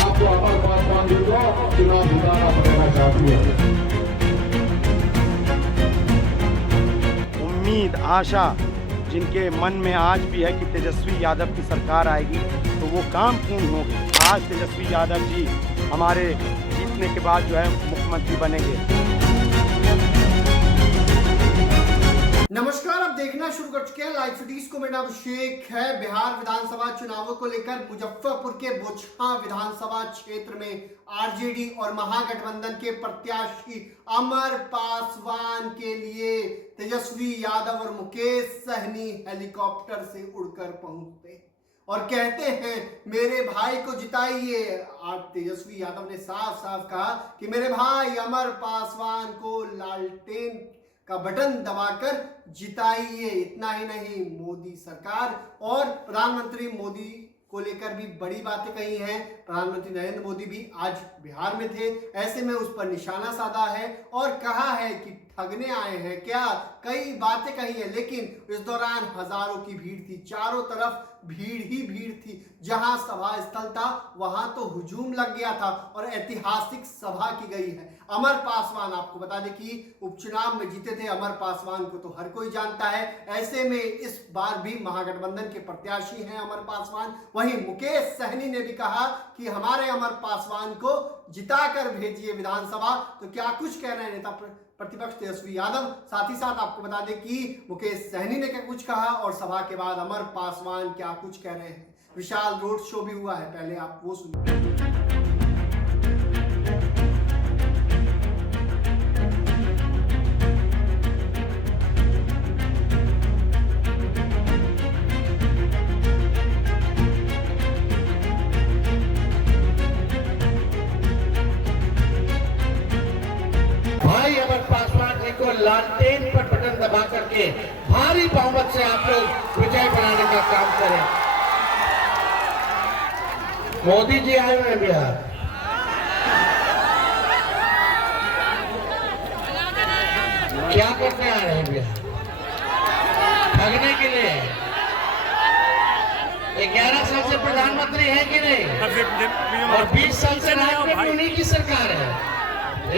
आपको अमर पासवान जी को चुनाव जिताना पड़ेगा चाहती है। उम्मीद आशा जिनके मन में आज भी है कि तेजस्वी यादव की सरकार आएगी तो वो काम पूर्ण होगी। आज तेजस्वी यादव जी हमारे जीतने के बाद जो है मुख्यमंत्री बनेंगे। नमस्कार, आप देखना शुरू कर चुके हैं लाइव सिटीज को। मेरा नाम अभिषेक है। बिहार विधानसभा चुनावों को लेकर मुजफ्फरपुर के बोचहां विधानसभा क्षेत्र में आरजेडी और महागठबंधन के प्रत्याशी अमर पासवान के लिए तेजस्वी यादव और मुकेश सहनी हेलीकॉप्टर से उड़कर पहुंचते और कहते हैं मेरे भाई को जिताइए। आज तेजस्वी यादव ने साफ साफ कहा कि मेरे भाई अमर पासवान को लालटेन का बटन दबाकर जिताइए। इतना ही नहीं, मोदी सरकार और प्रधानमंत्री मोदी को लेकर भी बड़ी बातें कही हैं। प्रधानमंत्री नरेंद्र मोदी भी आज बिहार में थे, ऐसे में उस पर निशाना साधा है और कहा है कि ठगने आए हैं क्या, कई बातें कही है। लेकिन इस दौरान हजारों की भीड़ थी, चारों तरफ भीड़ ही भीड़ थी। जहां सभा स्थल था वहां तो हुजूम लग गया था और ऐतिहासिक सभा की गई है। अमर पासवान, आपको बता दें कि उपचुनाव में जीते थे। अमर पासवान को तो हर कोई जानता है। ऐसे में इस बार भी महागठबंधन के प्रत्याशी हैं अमर पासवान। वहीं मुकेश सहनी ने भी कहा कि हमारे अमर पासवान को जिताकर भेजिए विधानसभा। तो क्या कुछ कह रहे हैं नेता प्रतिपक्ष तेजस्वी यादव। साथ ही साथ आपको बता दें कि मुकेश सहनी ने क्या कुछ कहा और सभा के बाद अमर पासवान क्या कुछ कह रहे हैं। विशाल रोड शो भी हुआ है, पहले आप वो सुनिए। भाई अमर पासवान जी को लालटेन पर बटन दबा करके भारी बहुमत से आप लोग विजय बनाने का काम करें। मोदी जी आए हुए हैं बिहार। क्या करने आ रहे हैं बिहार? ठगने के लिए। 11 साल से प्रधानमंत्री है कि नहीं? और 20 साल से राज्य में उन्हीं की सरकार है।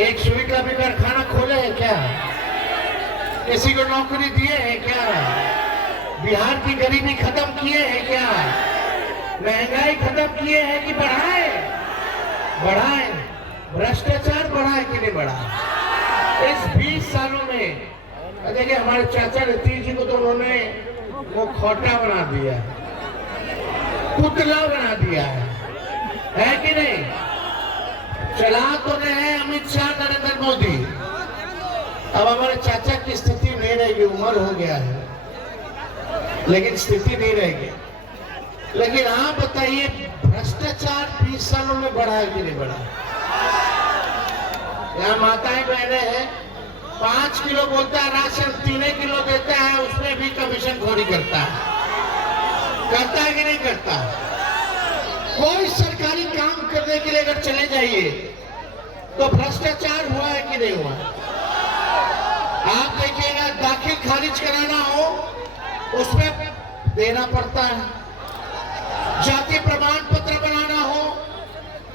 एक सुई का भी कारखाना खोले है क्या? किसी को नौकरी दिए हैं क्या? बिहार की गरीबी खत्म किए हैं क्या? महंगाई खत्म किए हैं कि बढ़ाए? बढ़ाए। भ्रष्टाचार बढ़ाए कि नहीं बढ़ाए? इस 20 सालों में देखिए हमारे चाचा नीतीश जी को तो उन्होंने वो खोटा बना दिया, पुतला बना दिया है कि नहीं? चला तो रहे हैं अमित शाह, नरेंद्र मोदी। अब हमारे चाचा की स्थिति नहीं रहेगी, उम्र हो गया है लेकिन स्थिति नहीं रहेगी। लेकिन आप बताइए भ्रष्टाचार 20 सालों में बढ़ा है कि नहीं बढ़ा? यहाँ माताएं बहने हैं, 5 किलो बोलता है राशन 3 किलो देता है, उसमें भी कमीशन खोरी करता है कि नहीं करता? कोई सरकारी काम करने के लिए अगर चले जाइए तो भ्रष्टाचार हुआ है कि नहीं हुआ? आप देखिएगा, दाखिल खारिज कराना हो उसमें देना पड़ता है, जाति प्रमाण पत्र बनाना हो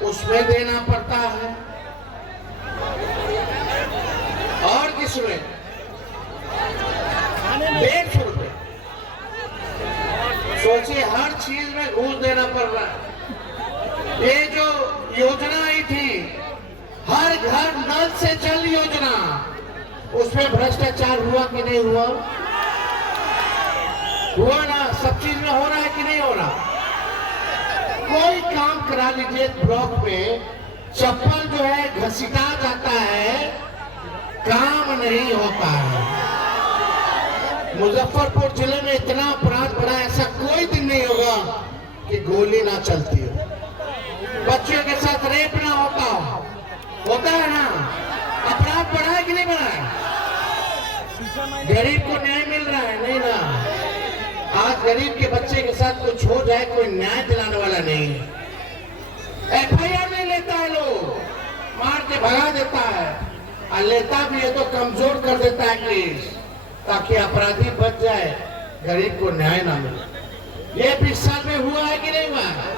उसमें देना पड़ता है, और किसमें 150 रुपए। सोचिए, हर चीज में घूस देना पड़ रहा है। ये जो योजना आई थी हर घर नल से जल योजना, उसमें भ्रष्टाचार हुआ कि नहीं हुआ? हुआ ना? सब चीज में हो रहा है कि नहीं हो रहा? कोई काम करा लीजिए, ब्लॉक में चप्पल जो है घसीटा जाता है, काम नहीं होता है। मुजफ्फरपुर जिले में इतना अपराध बढ़ा, ऐसा कोई दिन नहीं होगा कि गोली ना चलती हो, बच्चों के साथ रेप ना होता है ना? अपराध बढ़ा है कि नहीं बढ़ा है? गरीब को न्याय मिल रहा है नहीं ना? आज गरीब के बच्चे के साथ कुछ हो जाए, कोई न्याय दिलाने वाला नहीं है। FIR नहीं लेता है, लोग मार के भगा देता है, और लेता भी है तो कमजोर कर देता है केस। ताकि अपराधी बच जाए, गरीब को न्याय ना मिले। ये 20 साल में हुआ है कि नहीं हुआ है?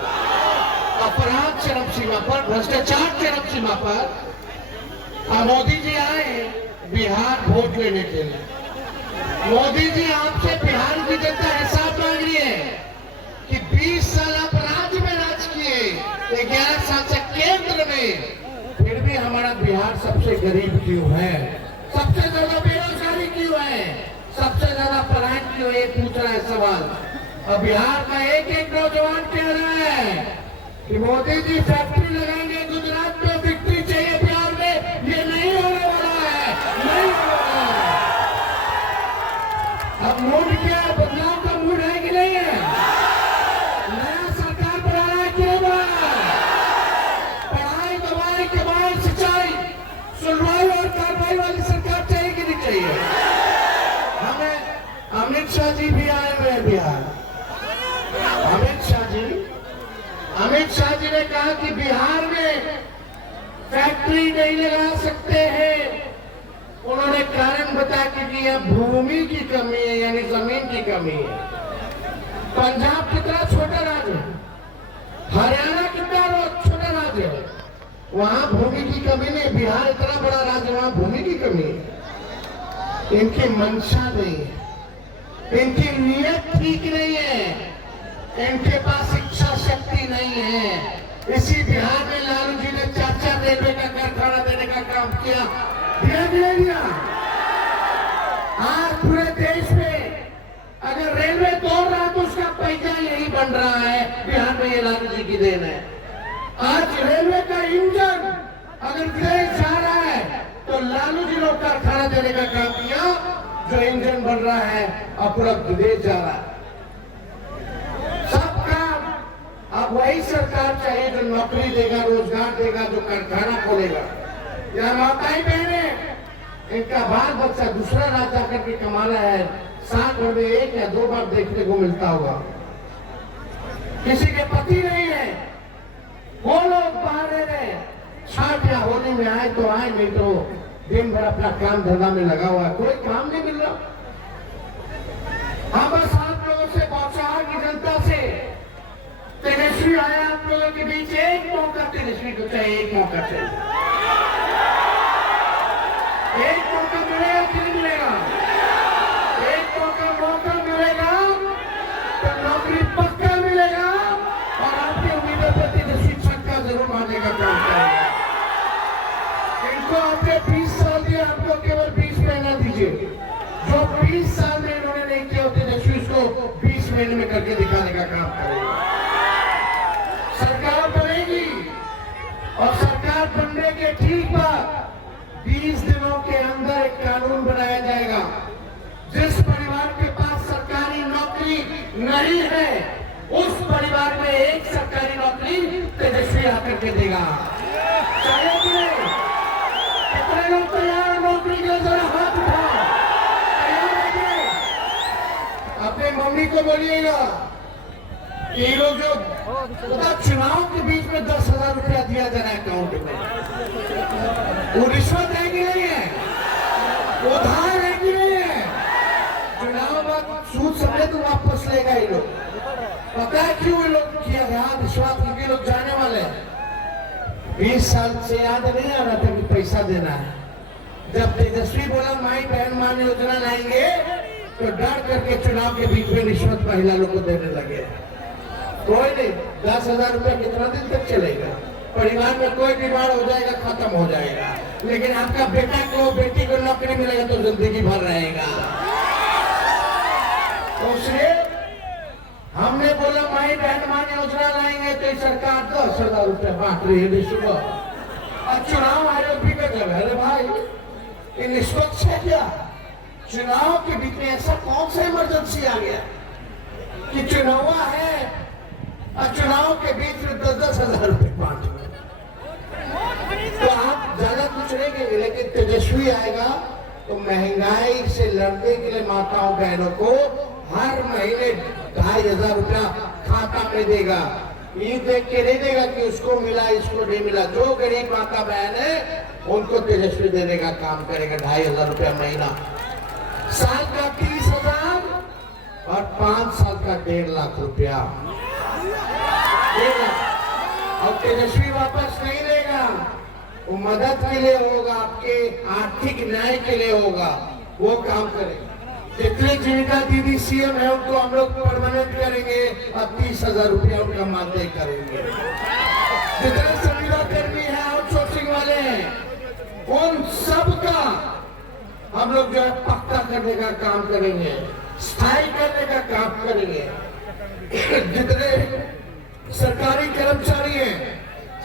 अपराध चरम सीमा पर, भ्रष्टाचार चरम सीमा पर। मोदी जी आए बिहार वोट लेने के लिए। मोदी जी आपसे बिहार की जनता हिसाब मांग रही है कि 20 साल आप राज्य में राज किए, 11 साल से केंद्र में, फिर भी हमारा बिहार सबसे गरीब क्यों है, सबसे ज्यादा बेरोजगारी क्यों है, सबसे ज्यादा पलायन क्यों है, पूछ रहा है सवाल। और बिहार का एक एक नौजवान कह रहा है कि मोदी जी फैक्ट्री लगाएंगे गुजरात में, फैक्ट्री चाहिए बिहार में, ये नहीं होने वाला है, नहीं होने वाला है। अब मूड क्या है? बदलाव का मूड है कि नहीं है? नया सरकार बनाना है कि नहीं बनाना? पढ़ाई, दवाई, कमाई, सिंचाई, सुनवाई और कार्रवाई वाली सरकार चाहिए कि नहीं चाहिए? हमें अमित शाह जी भी आए हुए हैं बिहार। अमित शाह जी ने कहा कि बिहार में फैक्ट्री नहीं लगा सकते हैं। उन्होंने कारण बताया कि यह भूमि की कमी है, यानी जमीन की कमी है। पंजाब कितना छोटा राज्य है, हरियाणा कितना छोटा राज्य है, वहां भूमि की कमी नहीं। बिहार इतना बड़ा राज्य, वहां भूमि की कमी है। इनकी मंशा नहीं है, इनकी नीयत ठीक नहीं है, इनके पास इच्छा शक्ति नहीं है। इसी बिहार में लालू जी ने 4 रेलवे का कारखाना देने का काम किया, दिया। आज पूरे देश में अगर रेलवे तोड़ रहा है तो उसका पैसा यही बन रहा है, बिहार में ये लालू जी की देन है। आज रेलवे का इंजन अगर विदेश जा रहा है तो लालू जी ने कारखाना देने का काम किया, जो इंजन बन रहा है अब पूरा विदेश जा रहा है। सब काम अब वही सरकार चाहिए जो नौकरी देगा, रोजगार देगा, जो कारखाना खोलेगा। या माताएं बहने, इनका बाल बच्चा दूसरा राज्य जाकर के कमाना है, साल भर में 1 या 2 बार देखने को मिलता होगा। किसी के पति नहीं है, वो लोग बाहर रहे, छठ या होली में आए तो आए, नहीं तो दिन भर अपना काम धंधा में लगा हुआ है, कोई काम नहीं मिल रहा। हम बस आप लोगों से पहुंचा की जनता से, तेजस्वी आया आप लोगों के बीच, एक मौका तेजस्वी को चाहिए, एक मौका चाहिए। एक मौका मिलेगा कि नहीं मिलेगा? एक मौका मिलेगा तो नौकरी पक्का मिलेगा और आपके उम्मीदों पर तेजस्वी छक्का जरूर मारने का काम करेगा। इनको आपने 20 साल दिया, आपको केवल 20 महीना दीजिए। जो 20 साल में इन्होंने नहीं किया, तेजस्वी उसको 20 महीने में करके दिखाने का काम करेगा। सरकार बनेगी और सरकार बनने के ठीक बाद 20 दिनों के अंदर एक कानून बनाया जाएगा। जिस परिवार के पास सरकारी नौकरी नहीं है, उस परिवार में एक सरकारी नौकरी तेजस्वी आकर के देगा। चाहिए कि नहीं? कितने लोग तैयार हैं नौकरी के लिए? जरा हाथ उठाओ। तैयार है? अपने मम्मी को बोलिएगा कि ये लोग जो चुनाव के बीच में 10,000 रुपया दिया जा रहा है अकाउंट में, वो रिश्वत है कि नहीं है? वो उधार है कि नहीं है? चुनाव बाद सूद समेत वापस लेगा ये लोग। पता है क्यों ये लोग किया गया रिश्वत? क्योंकि लोग जाने वाले हैं। 20 साल से याद नहीं आ रहा था कि पैसा देना है। जब तेजस्वी बोला माई बहन मान योजना लाएंगे तो डर करके चुनाव के बीच में रिश्वत महिला लोग को देने लगे। कोई नहीं, 10,000 रुपया कितना दिन तक चलेगा? परिवार में कोई बीमार हो जाएगा, खत्म हो जाएगा, लेकिन आपका बेटा को बेटी को नौकरी मिलेगा तो जिंदगी भर रहेगा। तो इसलिए हमने बोला माई बहन मान योजना लाएंगे तो सरकार 10,000 रुपया बांट रही है सुबह। और चुनाव आयोग भी कर रहा है। अरे भाई, इन निष्पक्ष है क्या? चुनाव के बीच में ऐसा कौन सा इमरजेंसी आ गया कि चुनाव है और चुनाव के बीच में 10,000 रुपए बांट? तो आप ज्यादा कुछ नहीं कहेंगे, लेकिन तेजस्वी आएगा तो महंगाई से लड़ने के लिए माताओं बहनों को हर महीने 2,500 रुपया खाता में देगा। ये देख के नहीं देगा कि उसको मिला इसको नहीं मिला। जो गरीब माता बहन है उनको तेजस्वी देने का काम करेगा। 2,500 रुपया महीना। साल का 5 साल का 1.5 लाख रुपया। 1.5 लाख। और तेजस्वी वापस नहीं लेगा, वो मदद के लिए होगा, आपके आर्थिक न्याय के लिए होगा, वो काम करेगा। जितने जीविका दीदी सीएम है उनको हम लोग परमानेंट करेंगे और 30,000 रुपया उनका मानदेय करेंगे। जितने संविदा कर्मी है, आउटसोर्सिंग वाले हैं, उन सबका हम लोग जो है पक्का करने का काम करेंगे, स्थायी करने का काम करेंगे। जितने सरकारी कर्मचारी हैं,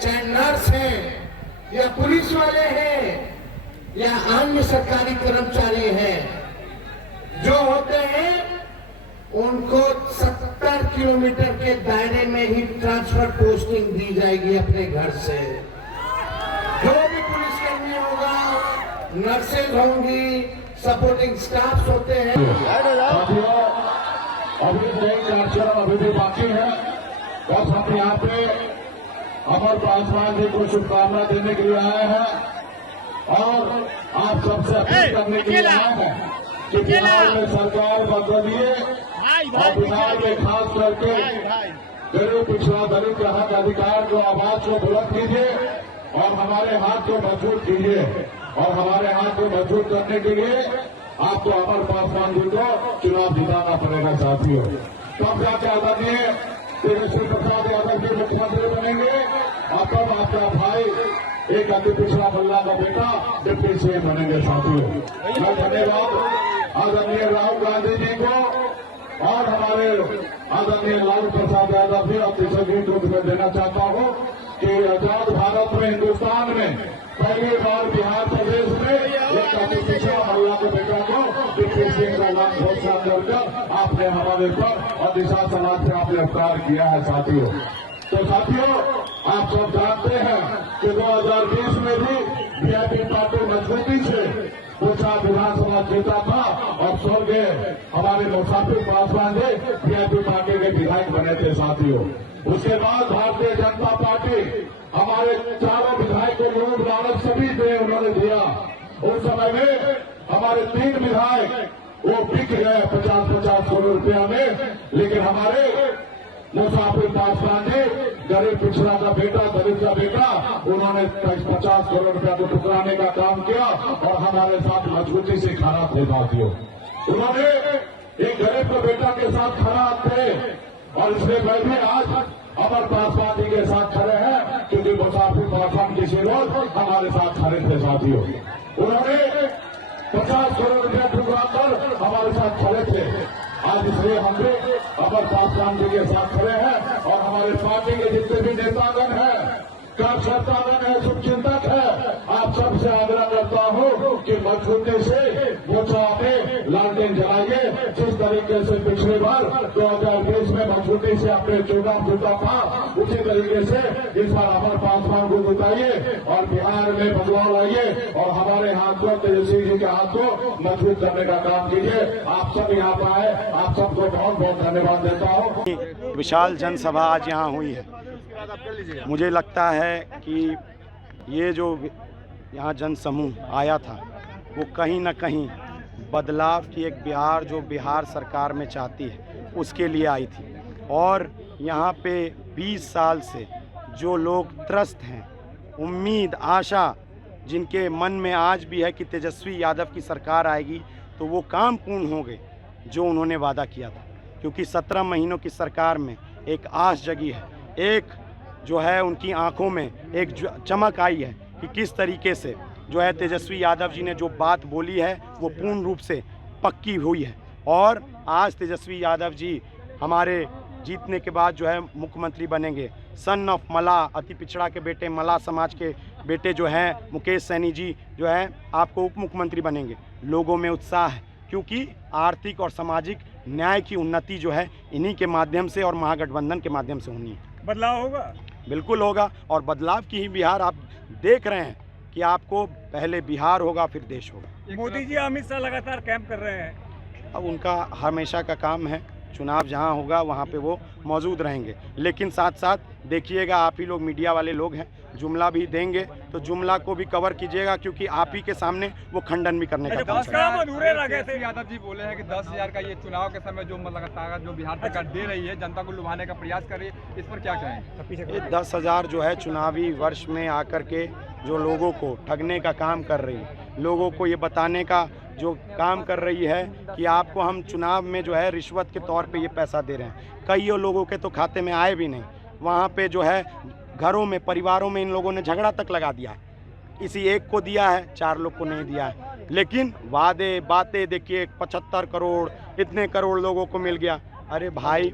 चाहे नर्स हैं या पुलिस वाले हैं या अन्य सरकारी कर्मचारी हैं, जो होते हैं उनको 70 किलोमीटर के दायरे में ही ट्रांसफर पोस्टिंग दी जाएगी अपने घर से। जो भी पुलिसकर्मी होगा, नर्सेज होंगी, सपोर्टिंग स्टाफ होते हैं। अभी नई कार्यक्रम अभी भी बाकी है। बस हम यहाँ पे अमर पासवान जी को शुभकामना देने के लिए आए हैं और आप सबसे अपील करने के लिए आए हैं कि बिहार में सरकार बदलिए और बिहार में खास करके गरीब पिछड़ा दलित के हक अधिकार को आवाज को बुलंद कीजिए और हमारे हाथ को मजबूत कीजिए। और हमारे हाथ को मजबूत करने के लिए आपको अमर पासवान जी को चुनाव जिताना पड़ेगा साथियों। तब जाके आदरणीय तेजस्वी प्रसाद यादव जी मुख्यमंत्री बनेंगे और तब आपका भाई एक अति पिछड़ा बल्ला का बेटा डिप्टी सीएम बनेंगे साथियों। मैं धन्यवाद आदरणीय राहुल गांधी जी को और हमारे आदरणीय लालू प्रसाद यादव जी और किसी को मैं देना चाहता हूं कि आजाद भारत में, हिंदुस्तान में पहली बार बिहार प्रदेश में एक अति पिछड़ा बल्ला के बेटा को डिप्टी सीएम का नाम घोषणा कर आपने हमारे पर और दिशा समाज से आपने अवतार किया है साथियों। तो साथियों, आप सब जानते हैं कि 2020 में भी वीआईपी पार्टी मजबूती से पूछा विधानसभा जीता था और स्वर्गीय हमारे मुसाफिर पासवान जी वीआईपी पार्टी के विधायक बने थे साथियों। उसके बाद भारतीय जनता पार्टी हमारे चारों विधायक को लोग लालच सभी थे, उन्होंने दिया। उस समय में हमारे 3 विधायक वो बिक गए 50-50 करोड़ रुपया में, लेकिन हमारे मुसाफिर पासवान जी गरीब पिछड़ा का बेटा, दलित का बेटा, उन्होंने 50 करोड़ रुपया को टुकराने का काम किया और हमारे साथ मजबूती से खड़ा थे साथियों। उन्होंने एक गरीब के बेटा के साथ खड़ा थे और इसलिए मैं भी आज अमर पासवान जी के साथ खड़े हैं क्योंकि मुसाफिर पासवान किसी रोज हमारे साथ खड़े थे साथियों। उन्होंने 50 करोड़ रुपया टुकराकर हमारे साथ खड़े थे। आज इसलिए हम भी अमर पासवान जी के साथ खड़े हैं और हमारे पार्टी के जितने भी नेतागण हैं, कार्यकर्तागण है, शुभचिंतक है, आप सबसे आग्रह करता हूं कि मजबूती से मोर्चा में लालटेन जलाइए। जिस तरीके से पिछली बार 2020 में मजबूती से अपने चुनाव जीता था, उसी तरीके से इस बार अमर पासवान को जिताइए और बिहार में बदलाव लाइए और हमारे हाथ को, तेजस्वी जी के हाथ को मजबूत करने का काम कीजिए। आप सब यहाँ पर आए, आप सबको बहुत बहुत धन्यवाद देता हूँ। विशाल जनसभा आज यहाँ हुई है। मुझे लगता है कि ये जो यहाँ जनसमूह आया था वो कहीं ना कहीं बदलाव की एक बिहार जो बिहार सरकार में चाहती है उसके लिए आई थी। और यहाँ पे 20 साल से जो लोग त्रस्त हैं, उम्मीद, आशा जिनके मन में आज भी है कि तेजस्वी यादव की सरकार आएगी तो वो काम पूर्ण होंगे जो उन्होंने वादा किया था। क्योंकि 17 महीनों की सरकार में एक आस जगी है, एक जो है उनकी आंखों में एक चमक आई है कि किस तरीके से जो है तेजस्वी यादव जी ने जो बात बोली है वो पूर्ण रूप से पक्की हुई है। और आज तेजस्वी यादव जी हमारे जीतने के बाद जो है मुख्यमंत्री बनेंगे। सन ऑफ मला, अति पिछड़ा के बेटे, मला समाज के बेटे जो हैं मुकेश सैनी जी जो है आपको उप मुख्यमंत्री बनेंगे। लोगों में उत्साह है क्योंकि आर्थिक और सामाजिक न्याय की उन्नति जो है इन्हीं के माध्यम से और महागठबंधन के माध्यम से होनी है। बदलाव होगा, बिल्कुल होगा और बदलाव की ही बिहार आप देख रहे हैं कि आपको पहले बिहार होगा फिर देश होगा। मोदी जी, अमित शाह लगातार कैंप कर रहे हैं। अब उनका हमेशा का काम है, चुनाव जहाँ होगा वहाँ पे वो मौजूद रहेंगे। लेकिन साथ साथ देखिएगा, आप ही लोग मीडिया वाले लोग हैं, जुमला भी देंगे तो जुमला को भी कवर कीजिएगा, क्योंकि आप ही के सामने वो खंडन भी करने का काम करेंगे। यादव जी बोले हैं कि 10,000 का ये चुनाव के समय जो लगातार जो बिहार सरकार दे रही है, जनता को लुभाने का प्रयास कर रही है, इस पर क्या कहें? ये 10,000 जो है चुनावी वर्ष में आकर के जो लोगों को ठगने का काम कर रही है, लोगों को ये बताने का जो काम कर रही है कि आपको हम चुनाव में जो है रिश्वत के तौर पे ये पैसा दे रहे हैं। कई लोगों के तो खाते में आए भी नहीं। वहाँ पे जो है घरों में, परिवारों में इन लोगों ने झगड़ा तक लगा दिया है। किसी एक को दिया है, 4 लोग को नहीं दिया है। लेकिन वादे बातें देखिए, 75 करोड़, इतने करोड़ लोगों को मिल गया। अरे भाई,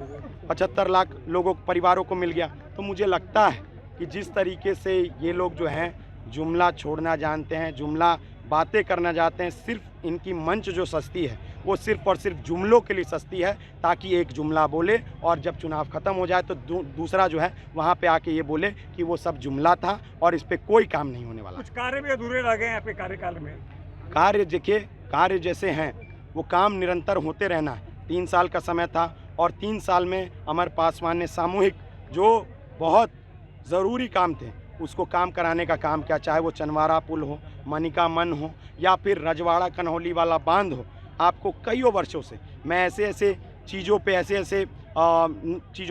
75 लाख लोगों परिवारों को मिल गया। तो मुझे लगता है कि जिस तरीके से ये लोग जो हैं जुमला छोड़ना जानते हैं, जुमला बातें करना चाहते हैं, सिर्फ इनकी मंच जो सस्ती है वो सिर्फ और सिर्फ जुमलों के लिए सस्ती है, ताकि एक जुमला बोले और जब चुनाव ख़त्म हो जाए तो दूसरा जो है वहाँ पे आके ये बोले कि वो सब जुमला था और इस पे कोई काम नहीं होने वाला। कुछ कार्य भी अधूरे रह गए हैं आपके कार्यकाल में। कार्य देखिए, कार्य जैसे हैं वो काम निरंतर होते रहना है। 3 साल का समय था और 3 साल में अमर पासवान ने सामूहिक जो बहुत ज़रूरी काम थे उसको काम कराने का काम किया। चाहे वो चनवारा पुल हो, मनिका मन हो, या फिर रजवाड़ा कन्हौली वाला बांध हो। आपको कईयों वर्षों से मैं ऐसे चीज़ों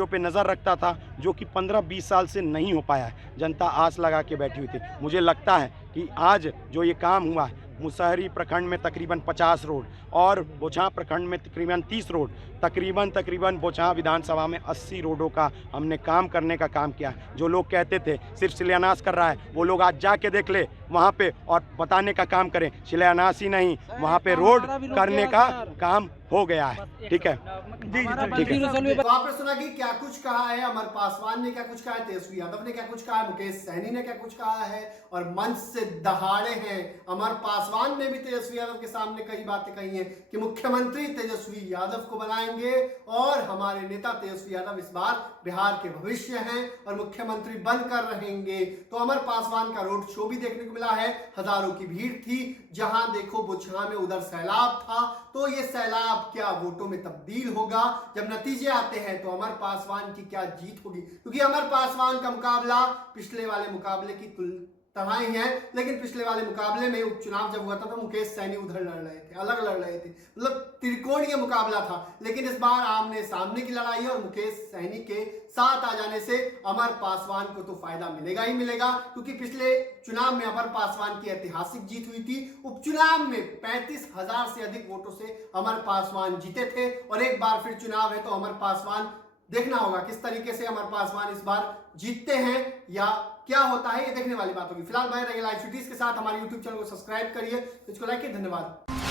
पे नज़र रखता था जो कि 15-20 साल से नहीं हो पाया है। जनता आस लगा के बैठी हुई थी। मुझे लगता है कि आज जो ये काम हुआ है, मुसहरी प्रखंड में तकरीबन 50 रोड और बोचहां प्रखंड में तकरीबन 30 रोड, तकरीबन बोचहां विधानसभा में 80 रोडों का हमने काम करने का काम किया। जो लोग कहते थे सिर्फ शिलान्यास कर रहा है, वो लोग आज जाके देख ले वहाँ पे और बताने का काम करें। शिलान्यास ही नहीं, वहाँ पे रोड करने का काम हो गया है। ठीक है, ठीक है। तो आपने सुना कि क्या कुछ कहा है अमर पासवान ने, क्या कुछ कहा है तेजस्वी यादव ने, क्या कुछ कहा है मुकेश सहनी ने, क्या कुछ कहा है, और मंच से दहाड़े हैं अमर पासवान ने भी तेजस्वी यादव के सामने कई बातें कही हैं कि मुख्यमंत्री तेजस्वी यादव को बनाएंगे और हमारे नेता तेजस्वी यादव इस बार बिहार के भविष्य हैं और मुख्यमंत्री बनकर रहेंगे। तो अमर पासवान का रोड शो भी देखने को मिला है। हजारों की भीड़ थी। जहां देखो बोचहां में उधर सैलाब था। तो ये सैलाब क्या वोटों में तब्दील होगा? जब नतीजे आते हैं तो अमर पासवान की क्या जीत होगी? क्योंकि अमर पासवान का मुकाबला पिछले वाले मुकाबले की तरह ही है, लेकिन पिछले वाले मुकाबले में उपचुनाव जब हुआ था तो मुकेश सहनी उधर लड़ रहे थे, अलग लड़ रहे थे, मतलब त्रिकोणीय मुकाबला था। लेकिन इस बार आमने सामने की लड़ाई है और मुकेश सहनी के साथ आ जाने से अमर पासवान को तो फायदा मिलेगा ही मिलेगा, क्योंकि पिछले चुनाव में अमर पासवान की ऐतिहासिक जीत हुई थी। उपचुनाव में 35,000 से अधिक वोटों से अमर पासवान जीते थे और एक बार फिर चुनाव है तो अमर पासवान देखना होगा किस तरीके से अमर पासवान इस बार जीतते हैं या क्या होता है, ये देखने वाली बात होगी। फिलहाल बने रहिए लाइव सिटीज के साथ। हमारे YouTube चैनल को सब्सक्राइब करिए, इसको लाइक कीजिए। धन्यवाद।